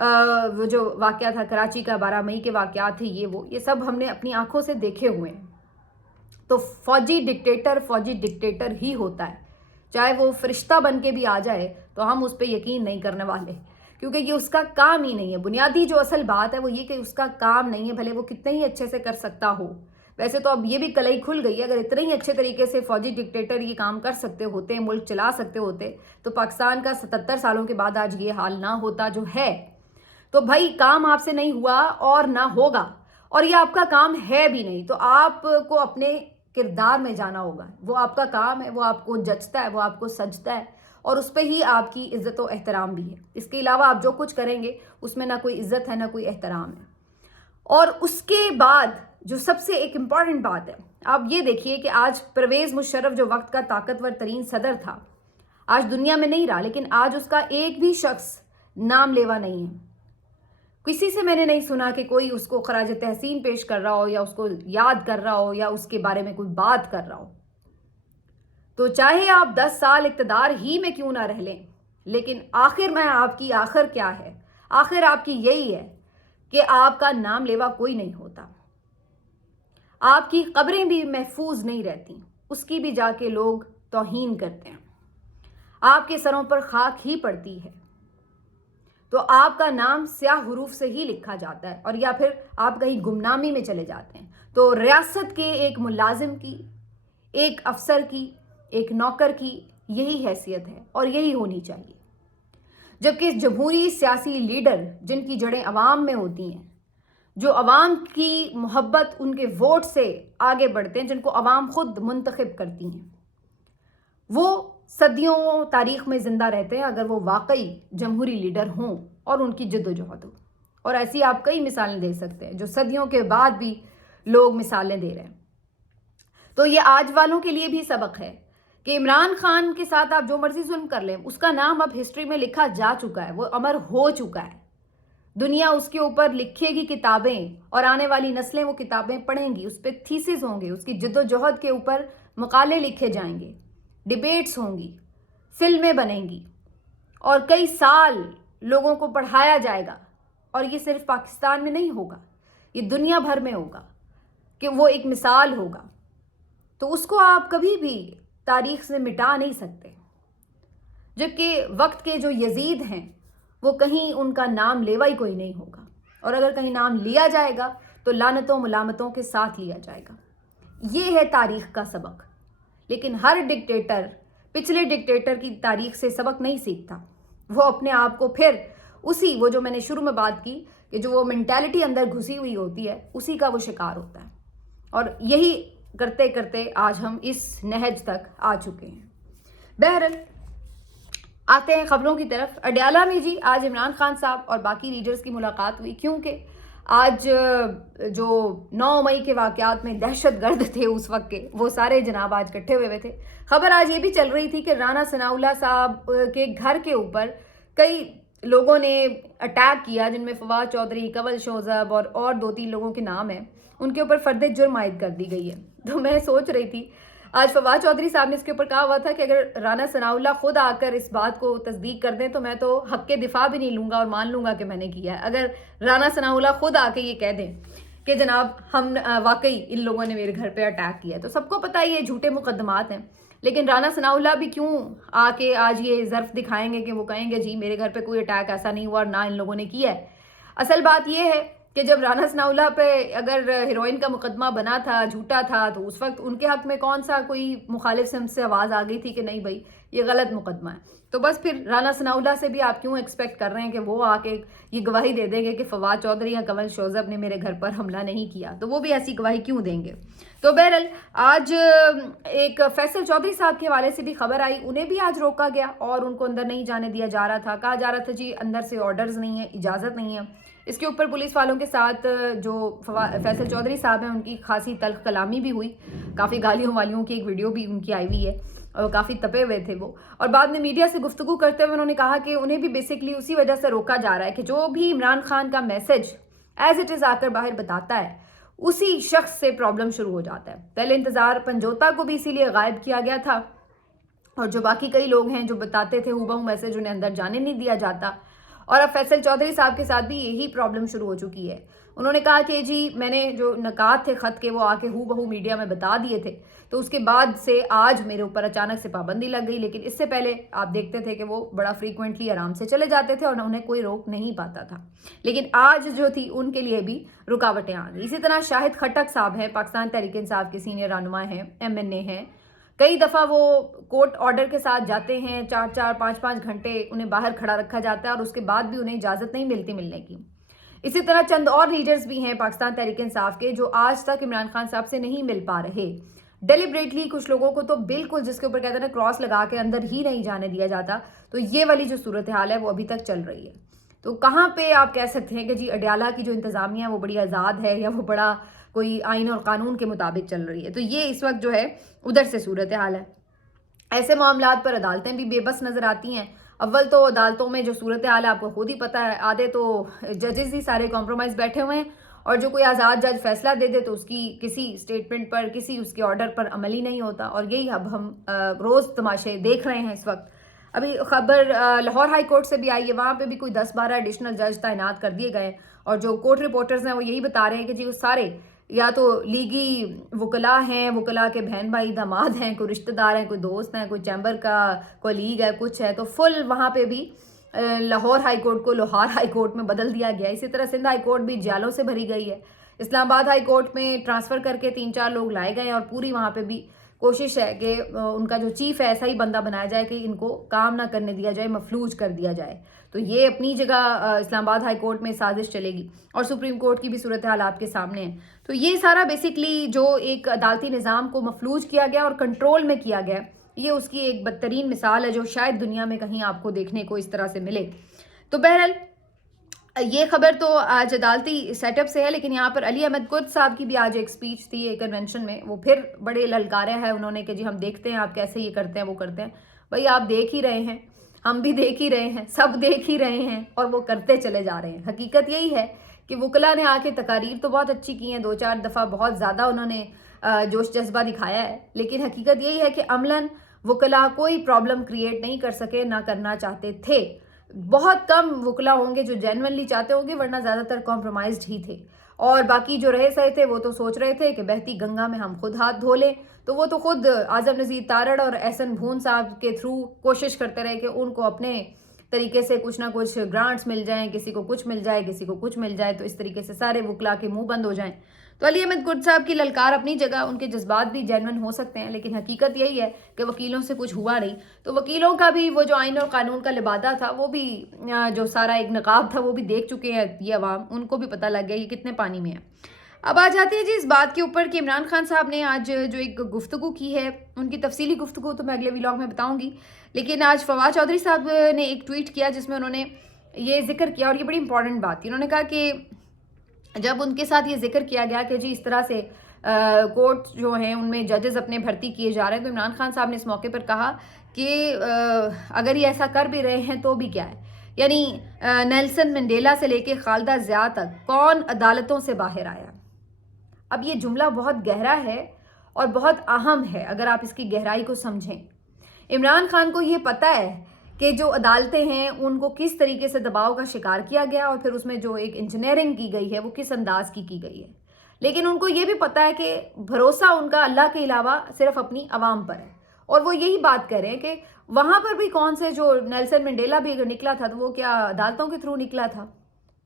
وہ جو واقعہ تھا کراچی کا 12 مئی کے واقعات تھے یہ سب ہم نے اپنی آنکھوں سے دیکھے ہوئے ہیں. تو فوجی ڈکٹیٹر ہی ہوتا ہے. چاہے وہ فرشتہ بن کے بھی آ جائے تو ہم اس پہ یقین نہیں کرنے والے، کیونکہ یہ اس کا کام ہی نہیں ہے. بنیادی جو اصل بات ہے وہ یہ کہ اس کا کام نہیں ہے، بھلے وہ کتنے ہی اچھے سے کر سکتا ہو. ویسے تو اب یہ بھی کلئی کھل گئی ہے، اگر اتنے ہی اچھے طریقے سے فوجی ڈکٹیٹر یہ کام کر سکتے ہوتے، ملک چلا سکتے ہوتے، تو پاکستان کا 77 سالوں کے بعد آج یہ حال نہ ہوتا جو ہے. تو بھائی کام آپ سے نہیں ہوا اور نہ ہوگا، اور یہ آپ کا کام ہے بھی نہیں. تو آپ کو اپنے کردار میں جانا ہوگا. وہ آپ کا کام ہے، وہ آپ کو جچتا ہے، وہ آپ کو سجتا ہے، اور اس پہ ہی آپ کی عزت و احترام بھی ہے. اس کے علاوہ آپ جو کچھ کریں گے اس میں نہ کوئی عزت ہے نہ کوئی احترام ہے. اور اس کے بعد جو سب سے ایک امپورٹنٹ بات ہے، آپ یہ دیکھیے کہ آج پرویز مشرف جو وقت کا طاقتور ترین صدر تھا، آج دنیا میں نہیں رہا، لیکن آج اس کا ایک بھی شخص نام لیوا نہیں ہے. کسی سے میں نے نہیں سنا کہ کوئی اس کو خراج تحسین پیش کر رہا ہو یا اس کو یاد کر رہا ہو یا اس کے بارے میں کوئی بات کر رہا ہو. تو چاہے آپ 10 سال اقتدار ہی میں کیوں نہ رہ لیں، لیکن آخر میں آپ کی آخر کیا ہے؟ آخر آپ کی یہی ہے کہ آپ کا نام لیوا کوئی نہیں ہوتا. آپ کی قبریں بھی محفوظ نہیں رہتی، اس کی بھی جا کے لوگ توہین کرتے ہیں. آپ کے سروں پر خاک ہی پڑتی ہے، تو آپ کا نام سیاہ حروف سے ہی لکھا جاتا ہے، اور یا پھر آپ کہیں گمنامی میں چلے جاتے ہیں. تو ریاست کے ایک ملازم کی، ایک افسر کی، ایک نوکر کی یہی حیثیت ہے اور یہی ہونی چاہیے. جبکہ جمہوری سیاسی لیڈر جن کی جڑیں عوام میں ہوتی ہیں، جو عوام کی محبت ان کے ووٹ سے آگے بڑھتے ہیں، جن کو عوام خود منتخب کرتی ہیں، وہ صدیوں تاریخ میں زندہ رہتے ہیں اگر وہ واقعی جمہوری لیڈر ہوں اور ان کی جد و جہد ہو. اور ایسی آپ کئی مثالیں دے سکتے ہیں جو صدیوں کے بعد بھی لوگ مثالیں دے رہے ہیں. تو یہ آج والوں کے لیے بھی سبق ہے کہ عمران خان کے ساتھ آپ جو مرضی ظلم کر لیں، اس کا نام اب ہسٹری میں لکھا جا چکا ہے، وہ امر ہو چکا ہے. دنیا اس کے اوپر لکھے گی کتابیں، اور آنے والی نسلیں وہ کتابیں پڑھیں گی، اس پہ تھیسز ہوں گے، اس کی جد و جہد کے اوپر مقالے لکھے جائیں گے، ڈیبیٹس ہوں گی، فلمیں بنیں گی، اور کئی سال لوگوں کو پڑھایا جائے گا. اور یہ صرف پاکستان میں نہیں ہوگا، یہ دنیا بھر میں ہوگا کہ وہ ایک مثال ہوگا. تو اس کو آپ کبھی بھی تاریخ سے مٹا نہیں سکتے. جبکہ وقت کے جو یزید ہیں وہ کہیں ان کا نام لیوا ہی کوئی نہیں ہوگا، اور اگر کہیں نام لیا جائے گا تو لعنتوں ملامتوں کے ساتھ لیا جائے گا. یہ ہے تاریخ کا سبق. لیکن ہر ڈکٹیٹر پچھلے ڈکٹیٹر کی تاریخ سے سبق نہیں سیکھتا. وہ اپنے آپ کو پھر اسی، وہ جو میں نے شروع میں بات کی کہ جو وہ مینٹیلٹی اندر گھسی ہوئی ہوتی ہے، اسی کا وہ شکار ہوتا ہے. اور یہی کرتے کرتے آج ہم اس نہج تک آ چکے ہیں. بہرحال آتے ہیں خبروں کی طرف. اڈیالہ میں جی آج عمران خان صاحب اور باقی لیڈرز کی ملاقات ہوئی، کیونکہ آج جو 9 مئی کے واقعات میں دہشت گرد تھے اس وقت کے، وہ سارے جناب آج اکٹھے ہوئے تھے. خبر آج یہ بھی چل رہی تھی کہ رانا ثناء اللہ صاحب کے گھر کے اوپر کئی لوگوں نے اٹیک کیا، جن میں فواد چودھری، کنول شوذب اور 2-3 لوگوں کے نام ہیں. ان کے اوپر فرد جرم عائد کر دی گئی ہے. تو میں سوچ رہی تھی آج فواد چودھری صاحب نے اس کے اوپر کہا ہوا تھا کہ اگر رانا ثناء اللہ خود آ کر اس بات کو تصدیق کر دیں تو میں تو حق کے دفاع بھی نہیں لوں گا اور مان لوں گا کہ میں نے کیا ہے. اگر رانا ثناء اللہ خود آ کے یہ کہہ دیں کہ جناب ہم واقعی ان لوگوں نے میرے گھر پہ اٹیک کیا ہے، تو سب کو پتہ ہے یہ جھوٹے مقدمات ہیں. لیکن رانا ثناء اللہ بھی کیوں آ کے آج یہ ظرف دکھائیں گے کہ وہ کہیں گے جی میرے گھر پہ کوئی اٹیک ایسا نہیں ہوا اور نہ ان لوگوں نے کیا ہے. اصل بات یہ ہے کہ جب رانا ثناء اللہ پہ اگر ہیروئن کا مقدمہ بنا تھا، جھوٹا تھا، تو اس وقت ان کے حق میں کون سا کوئی مخالف سمت سے آواز آ گئی تھی کہ نہیں بھائی یہ غلط مقدمہ ہے. تو بس پھر رانا ثناء اللہ سے بھی آپ کیوں ایکسپیکٹ کر رہے ہیں کہ وہ آ کے یہ گواہی دے دیں گے کہ فواد چودھری یا کنول شوذب نے میرے گھر پر حملہ نہیں کیا؟ تو وہ بھی ایسی گواہی کیوں دیں گے؟ تو بہرحال آج ایک فیصل چودھری صاحب کے حوالے سے بھی خبر آئی، انہیں بھی آج روکا گیا اور ان کو اندر نہیں جانے دیا جا رہا تھا. کہا جا رہا تھا جی اندر سے آرڈرز نہیں ہے، اجازت نہیں ہے. اس کے اوپر پولیس والوں کے ساتھ جو فیصل چودھری صاحب ہیں ان کی خاصی تلخ کلامی بھی ہوئی، کافی گالیوں والیوں کی ایک ویڈیو بھی ان کی آئی ہوئی ہے، اور کافی تپے ہوئے تھے وہ. اور بعد میں میڈیا سے گفتگو کرتے ہوئے انہوں نے کہا کہ انہیں بھی بیسکلی اسی وجہ سے روکا جا رہا ہے کہ جو بھی عمران خان کا میسج ایز اٹ از آ کر باہر بتاتا ہے اسی شخص سے پرابلم شروع ہو جاتا ہے. پہلے انتظار پنجوتا کو بھی اسی لیے غائب کیا گیا تھا، اور جو باقی کئی لوگ ہیں جو بتاتے تھے ہو بہو میسج انہیں اندر جانے نہیں دیا جاتا. اور اب فیصل چودھری صاحب کے ساتھ بھی یہی پرابلم شروع ہو چکی ہے. انہوں نے کہا کہ جی میں نے جو نکات تھے خط کے وہ آ کے ہو بہو میڈیا میں بتا دیے تھے, تو اس کے بعد سے آج میرے اوپر اچانک سے پابندی لگ گئی, لیکن اس سے پہلے آپ دیکھتے تھے کہ وہ بڑا فریکوینٹلی آرام سے چلے جاتے تھے اور انہیں کوئی روک نہیں پاتا تھا, لیکن آج جو تھی ان کے لیے بھی رکاوٹیں آ گئی. اسی طرح شاہد خٹک صاحب ہیں, پاکستان تحریک انصاف کے سینئر رہنما ہیں, MNA ہیں. کئی دفعہ وہ کورٹ آرڈر کے ساتھ جاتے ہیں, 4-5 گھنٹے انہیں باہر کھڑا رکھا جاتا ہے اور اس کے بعد بھی انہیں اجازت نہیں ملتی ملنے کی. اسی طرح چند اور لیڈرز بھی ہیں پاکستان تحریک انصاف کے جو آج تک عمران خان صاحب سے نہیں مل پا رہے. ڈیلیبریٹلی کچھ لوگوں کو تو بالکل جس کے اوپر کہتے ہیں نا کراس لگا کے اندر ہی نہیں جانے دیا جاتا. تو یہ والی جو صورتحال ہے وہ ابھی تک چل رہی ہے. تو کہاں پہ آپ کہہ سکتے ہیں کہ جی اڈیالہ کی جو انتظامیہ ہے وہ بڑی آزاد ہے یا وہ بڑا کوئی آئین اور قانون کے مطابق چل رہی ہے. تو یہ اس وقت جو ہے ادھر سے صورتحال ہے. ایسے معاملات پر عدالتیں بھی بے بس نظر آتی ہیں. اول تو عدالتوں میں جو صورتحال ہے آپ کو خود ہی پتہ ہے, آدھے تو ججز ہی سارے کمپرومائز بیٹھے ہوئے ہیں, اور جو کوئی آزاد جج فیصلہ دے دے تو اس کی کسی اسٹیٹمنٹ پر کسی اس کے آرڈر پر عمل ہی نہیں ہوتا. اور یہی اب ہم روز تماشے دیکھ رہے ہیں اس وقت. ابھی خبر لاہور ہائی کورٹ سے بھی آئی ہے, وہاں پہ بھی کوئی 10-12 ایڈیشنل جج تعینات کر دیے گئے, اور جو کورٹ رپورٹرز ہیں وہ یہی بتا رہے ہیں کہ جی وہ سارے یا تو لیگی وکلاء ہیں, وکلاء کے بہن بھائی داماد ہیں, کوئی رشتہ دار ہیں, کوئی دوست ہیں, کوئی چیمبر کا کولیگ ہے, کچھ ہے. تو فل وہاں پہ بھی لاہور ہائی کورٹ کو لوہار ہائی کورٹ میں بدل دیا گیا. اسی طرح سندھ ہائی کورٹ بھی جالوں سے بھری گئی ہے. اسلام آباد ہائی کورٹ میں ٹرانسفر کر کے 3-4 لوگ لائے گئے ہیں, اور پوری وہاں پہ بھی کوشش ہے کہ ان کا جو چیف ہے ایسا ہی بندہ بنایا جائے کہ ان کو کام نہ کرنے دیا جائے, مفلوج کر دیا جائے. تو یہ اپنی جگہ اسلام آباد ہائی کورٹ میں سازش چلے گی, اور سپریم کورٹ کی بھی صورتحال آپ کے سامنے ہے. تو یہ سارا بیسکلی جو ایک عدالتی نظام کو مفلوج کیا گیا اور کنٹرول میں کیا گیا, یہ اس کی ایک بدترین مثال ہے جو شاید دنیا میں کہیں آپ کو دیکھنے کو اس طرح سے ملے. تو بہرحال یہ خبر تو آج عدالتی سیٹ اپ سے ہے, لیکن یہاں پر علی احمد قدس صاحب کی بھی آج ایک سپیچ تھی ایک کنونشن میں. وہ پھر بڑے للکارے ہیں انہوں نے کہ جی ہم دیکھتے ہیں آپ کیسے یہ کرتے ہیں وہ کرتے ہیں. بھائی آپ دیکھ ہی رہے ہیں, ہم بھی دیکھ ہی رہے ہیں, سب دیکھ ہی رہے ہیں, اور وہ کرتے چلے جا رہے ہیں. حقیقت یہی ہے کہ وکلا نے آ کے تقاریر تو بہت اچھی کی ہیں, 2-4 دفعہ بہت زیادہ انہوں نے جوش جذبہ دکھایا ہے, لیکن حقیقت یہی ہے کہ عملاً وکلا کوئی پرابلم کریٹ نہیں کر سکے, نہ کرنا چاہتے تھے. بہت کم وکلا ہوں گے جو جینونلی چاہتے ہوں گے, ورنہ زیادہ تر کمپرومائزڈ ہی تھے. اور باقی جو رہے سہے تھے وہ تو سوچ رہے تھے کہ بہتی گنگا میں ہم خود ہاتھ دھو لیں. تو وہ تو خود اعظم نذیر تارڑ اور احسن بھون صاحب کے تھرو کوشش کرتے رہے کہ ان کو اپنے طریقے سے کچھ نہ کچھ گرانٹس مل جائیں, کسی کو کچھ مل جائے, کسی کو کچھ مل جائے, تو اس طریقے سے سارے وکلا کے منہ بند ہو جائیں. تو علی احمد قدس صاحب کی للکار اپنی جگہ, ان کے جذبات بھی جینون ہو سکتے ہیں, لیکن حقیقت یہی ہے کہ وکیلوں سے کچھ ہوا نہیں. تو وکیلوں کا بھی وہ جو آئین اور قانون کا لبادہ تھا وہ بھی جو سارا ایک نقاب تھا وہ بھی دیکھ چکے ہیں یہ عوام, ان کو بھی پتہ لگ گیا یہ کتنے پانی میں ہے. اب آ جاتے ہیں جی اس بات کے اوپر کہ عمران خان صاحب نے آج جو ایک گفتگو کی ہے, ان کی تفصیلی گفتگو تو میں اگلے ویلاگ میں بتاؤں گی, لیکن آج فواد چودھری صاحب نے ایک ٹویٹ کیا جس میں انہوں نے یہ ذکر کیا, اور یہ بڑی امپورٹنٹ بات تھی. انہوں نے کہا کہ جب ان کے ساتھ یہ ذکر کیا گیا کہ جی اس طرح سے کورٹ جو ہیں ان میں ججز اپنے بھرتی کیے جا رہے ہیں, تو عمران خان صاحب نے اس موقع پر کہا کہ اگر یہ ایسا کر بھی رہے ہیں تو بھی کیا ہے, یعنی نیلسن منڈیلا سے لے کے خالدہ ضیاء تک کون عدالتوں سے باہر آیا. اب یہ جملہ بہت گہرا ہے اور بہت اہم ہے اگر آپ اس کی گہرائی کو سمجھیں. عمران خان کو یہ پتہ ہے کہ جو عدالتیں ہیں ان کو کس طریقے سے دباؤ کا شکار کیا گیا, اور پھر اس میں جو ایک انجینئرنگ کی گئی ہے وہ کس انداز کی گئی ہے. لیکن ان کو یہ بھی پتہ ہے کہ بھروسہ ان کا اللہ کے علاوہ صرف اپنی عوام پر ہے, اور وہ یہی بات کر رہے ہیں کہ وہاں پر بھی کون سے جو نیلسن منڈیلا بھی اگر نکلا تھا تو وہ کیا عدالتوں کے تھرو نکلا تھا,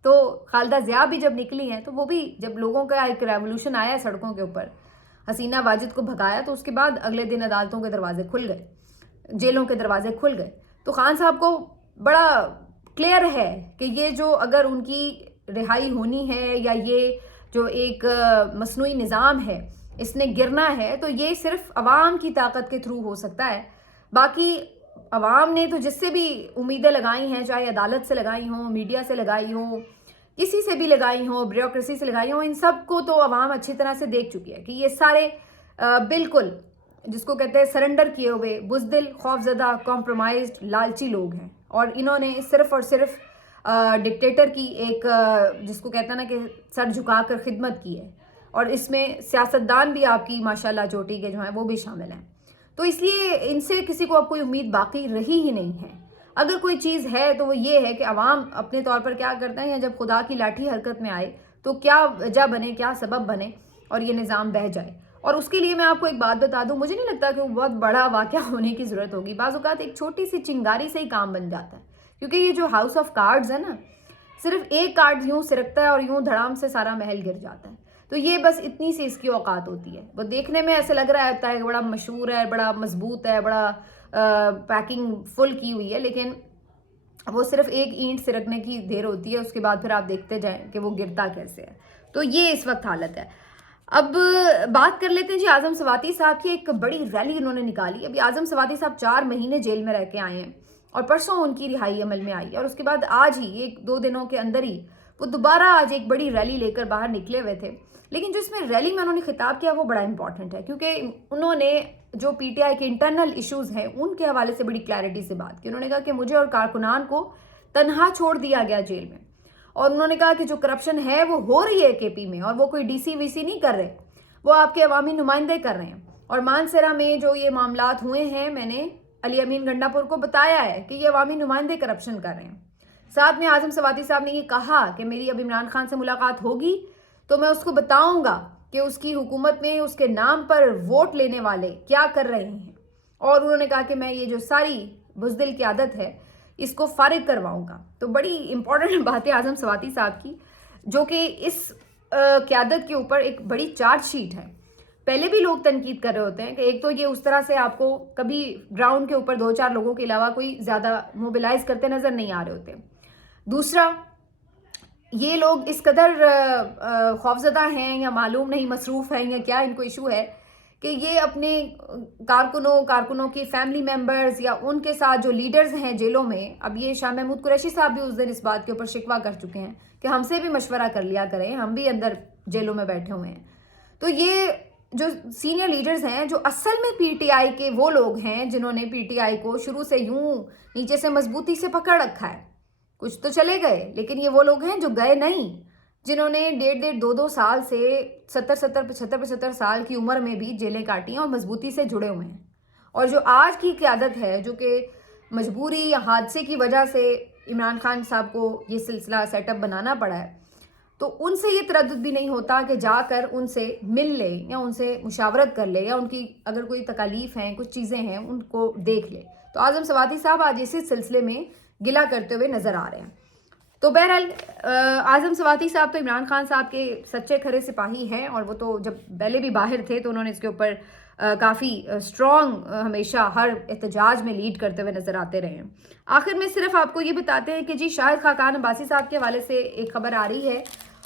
تو خالدہ ضیاء بھی جب نکلی ہیں تو وہ بھی جب لوگوں کا ایک ریولوشن آیا سڑکوں کے اوپر, حسینہ واجد کو بھگایا, تو اس کے بعد اگلے دن عدالتوں کے دروازے کھل گئے, جیلوں کے دروازے کھل گئے. تو خان صاحب کو بڑا کلیئر ہے کہ یہ جو اگر ان کی رہائی ہونی ہے یا یہ جو ایک مصنوعی نظام ہے اس نے گرنا ہے تو یہ صرف عوام کی طاقت کے تھرو ہو سکتا ہے. باقی عوام نے تو جس سے بھی امیدیں لگائی ہیں, چاہے عدالت سے لگائی ہوں, میڈیا سے لگائی ہوں, کسی سے بھی لگائی ہوں, بیوروکریسی سے لگائی ہوں, ان سب کو تو عوام اچھی طرح سے دیکھ چکی ہے کہ یہ سارے بالکل جس کو کہتے ہیں سرنڈر کیے ہوئے بزدل, خوفزدہ, کمپرومائزڈ, لالچی لوگ ہیں. اور انہوں نے صرف اور صرف ڈکٹیٹر کی ایک جس کو کہتے ہیں نا کہ سر جھکا کر خدمت کی ہے, اور اس میں سیاستدان بھی آپ کی ماشاءاللہ چوٹی کے جو ہیں وہ بھی شامل ہیں. تو اس لیے ان سے کسی کو اب کوئی امید باقی رہی ہی نہیں ہے. اگر کوئی چیز ہے تو وہ یہ ہے کہ عوام اپنے طور پر کیا کرتے ہیں، یا جب خدا کی لاٹھی حرکت میں آئے تو کیا وجہ بنے، کیا سبب بنے اور یہ نظام بہہ جائے. اور اس کے لیے میں آپ کو ایک بات بتا دوں، مجھے نہیں لگتا کہ وہ بہت بڑا واقعہ ہونے کی ضرورت ہوگی. بعض اوقات ایک چھوٹی سی چنگاری سے ہی کام بن جاتا ہے، کیونکہ یہ جو ہاؤس آف کارڈز ہے نا، صرف ایک کارڈ یوں سرکتا ہے اور یوں دھڑام سے سارا محل گر جاتا ہے. تو یہ بس اتنی سی اس کی اوقات ہوتی ہے. وہ دیکھنے میں ایسے لگ رہا ہے کہ بڑا مشہور ہے، بڑا مضبوط ہے، بڑا پیکنگ فل کی ہوئی ہے، لیکن وہ صرف ایک اینٹ سرکنے کی دیر ہوتی ہے. اس کے بعد پھر آپ دیکھتے جائیں کہ وہ گرتا کیسے ہے. تو یہ اس وقت حالت ہے. اب بات کر لیتے ہیں جی اعظم سواتی صاحب کی. ایک بڑی ریلی انہوں نے نکالی. ابھی اعظم سواتی صاحب 4 مہینے جیل میں رہ کے آئے ہیں اور پرسوں ان کی رہائی عمل میں آئی، اور اس کے بعد آج ہی 1-2 دنوں کے اندر ہی وہ دوبارہ آج ایک بڑی ریلی لے کر باہر نکلے ہوئے تھے. لیکن جو اس میں ریلی میں انہوں نے خطاب کیا وہ بڑا امپورٹنٹ ہے، کیونکہ انہوں نے جو پی ٹی آئی کے انٹرنل ایشوز ہیں ان کے حوالے سے بڑی کلیئرٹی سے بات کی. انہوں نے کہا کہ مجھے اور کارکنان کو تنہا چھوڑ دیا گیا جیل میں، اور انہوں نے کہا کہ جو کرپشن ہے وہ ہو رہی ہے کے پی میں، اور وہ کوئی ڈی سی وی سی نہیں کر رہے، وہ آپ کے عوامی نمائندے کر رہے ہیں. اور مانسیرا میں جو یہ معاملات ہوئے ہیں، میں نے علی امین گنڈا پور کو بتایا ہے کہ یہ عوامی نمائندے کرپشن کر رہے ہیں. ساتھ میں اعظم سواتی صاحب نے یہ کہا کہ میری اب عمران خان سے ملاقات ہوگی تو میں اس کو بتاؤں گا کہ اس کی حکومت میں اس کے نام پر ووٹ لینے والے کیا کر رہے ہیں. اور انہوں نے کہا کہ میں یہ جو ساری بزدل کی عادت ہے اس کو فارغ کرواؤں گا. تو بڑی امپورٹنٹ بات ہے اعظم سواتی صاحب کی، جو کہ اس قیادت کے اوپر ایک بڑی چارج شیٹ ہے. پہلے بھی لوگ تنقید کر رہے ہوتے ہیں کہ ایک تو یہ اس طرح سے آپ کو کبھی گراؤنڈ کے اوپر 2-4 لوگوں کے علاوہ کوئی زیادہ موبلائز کرتے نظر نہیں آ رہے ہوتے. دوسرا، یہ لوگ اس قدر خوفزدہ ہیں یا معلوم نہیں مصروف ہیں یا کیا ان کو ایشو ہے کہ یہ اپنے کارکنوں کی فیملی ممبرز یا ان کے ساتھ جو لیڈرز ہیں جیلوں میں، اب یہ شاہ محمود قریشی صاحب بھی اس دن اس بات کے اوپر شکوہ کر چکے ہیں کہ ہم سے بھی مشورہ کر لیا کریں، ہم بھی اندر جیلوں میں بیٹھے ہوئے ہیں. تو یہ جو سینئر لیڈرز ہیں جو اصل میں پی ٹی آئی کے وہ لوگ ہیں جنہوں نے پی ٹی آئی کو شروع سے یوں نیچے سے مضبوطی سے پکڑ رکھا ہے. کچھ تو چلے گئے، لیکن یہ وہ لوگ ہیں جو گئے نہیں، جنہوں نے 1.5-2 سال سے 70-75 سال کی عمر میں بھی جیلیں کاٹی ہیں اور مضبوطی سے جڑے ہوئے ہیں. اور جو آج کی قیادت ہے جو کہ مجبوری یا حادثے کی وجہ سے عمران خان صاحب کو یہ سلسلہ سیٹ اپ بنانا پڑا ہے، تو ان سے یہ تردد بھی نہیں ہوتا کہ جا کر ان سے مل لے یا ان سے مشاورت کر لے یا ان کی اگر کوئی تکالیف ہیں، کچھ چیزیں ہیں، ان کو دیکھ لے. تو اعظم سواتی صاحب آج اسی سلسلے میں گلہ کرتے ہوئے نظر آ رہے ہیں. تو بہرحال اعظم سواتی صاحب تو عمران خان صاحب کے سچے کھرے سپاہی ہیں، اور وہ تو جب پہلے بھی باہر تھے تو انہوں نے اس کے اوپر کافی اسٹرانگ ہمیشہ ہر احتجاج میں لیڈ کرتے ہوئے نظر آتے رہے ہیں. آخر میں صرف آپ کو یہ بتاتے ہیں کہ جی شاہد خاقان عباسی صاحب کے حوالے سے ایک خبر آ رہی ہے،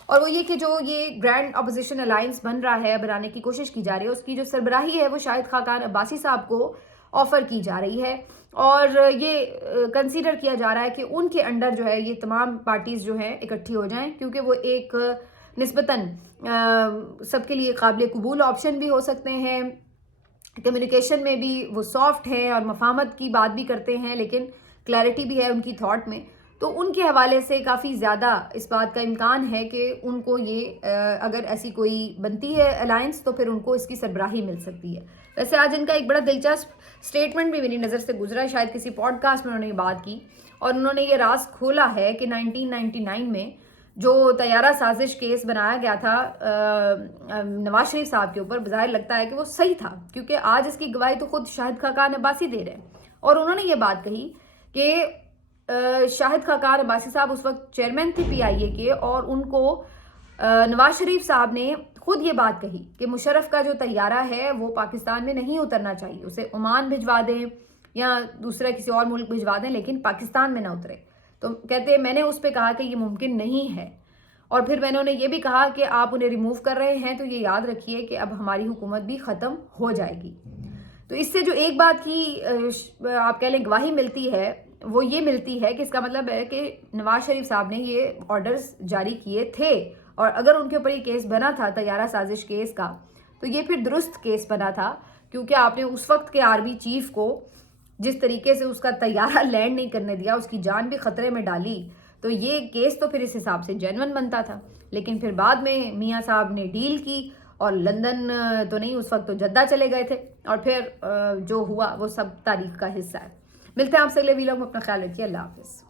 اور وہ یہ کہ جو یہ گرینڈ اپوزیشن الائنس بن رہا ہے، بنانے کی کوشش کی جا رہی ہے، اس کی جو سربراہی ہے وہ شاہد خاقان عباسی صاحب کو آفر کی جا رہی ہے. اور یہ کنسیڈر کیا جا رہا ہے کہ ان کے انڈر جو ہے یہ تمام پارٹیز جو ہیں اکٹھی ہو جائیں، کیونکہ وہ ایک نسبتاً سب کے لیے قابل قبول آپشن بھی ہو سکتے ہیں. کمیونیکیشن میں بھی وہ سافٹ ہیں اور مفاہمت کی بات بھی کرتے ہیں، لیکن کلیئرٹی بھی ہے ان کی تھاٹ میں. تو ان کے حوالے سے کافی زیادہ اس بات کا امکان ہے کہ ان کو یہ اگر ایسی کوئی بنتی ہے الائنس تو پھر ان کو اس کی سربراہی مل سکتی ہے. ویسے آج ان کا ایک بڑا دلچسپ اسٹیٹمنٹ بھی میری نظر سے گزرا ہے، شاید کسی پوڈ کاسٹ میں انہوں نے یہ بات کی، اور انہوں نے یہ راز کھولا ہے کہ 1999 میں جو طیارہ سازش کیس بنایا گیا تھا نواز شریف صاحب کے اوپر، بظاہر لگتا ہے کہ وہ صحیح تھا، کیونکہ آج اس کی گواہی تو خود شاہد خاقان عباسی دے رہے ہیں. اور انہوں نے یہ بات کہی کہ شاہد خاقان عباسی صاحب اس وقت چیئرمین تھے پی آئی اے کے، اور ان کو نواز شریف صاحب نے خود یہ بات کہی کہ مشرف کا جو طیارہ ہے وہ پاکستان میں نہیں اترنا چاہیے، اسے عمان بھجوا دیں یا دوسرا کسی اور ملک بھجوا دیں، لیکن پاکستان میں نہ اترے. تو کہتے ہیں میں نے اس پہ کہا کہ یہ ممکن نہیں ہے، اور پھر میں نے انہیں یہ بھی کہا کہ آپ انہیں ریموو کر رہے ہیں تو یہ یاد رکھیے کہ اب ہماری حکومت بھی ختم ہو جائے گی. تو اس سے جو ایک بات کی آپ کہہ لیں گواہی ملتی ہے وہ یہ ملتی ہے کہ اس کا مطلب ہے کہ نواز شریف صاحب نے یہ آرڈرز جاری کیے تھے، اور اگر ان کے اوپر یہ کیس بنا تھا طیارہ سازش کیس کا تو یہ پھر درست کیس بنا تھا، کیونکہ آپ نے اس وقت کے آرمی چیف کو جس طریقے سے اس کا طیارہ لینڈ نہیں کرنے دیا، اس کی جان بھی خطرے میں ڈالی، تو یہ کیس تو پھر اس حساب سے جینون بنتا تھا. لیکن پھر بعد میں میاں صاحب نے ڈیل کی اور لندن تو نہیں، اس وقت تو جدہ چلے گئے تھے، اور پھر جو ہوا وہ سب تاریخ کا حصہ ہے. ملتے ہیں آپ سے اگلے ویلاگ میں. اپنا خیال رکھیے. اللہ حافظ.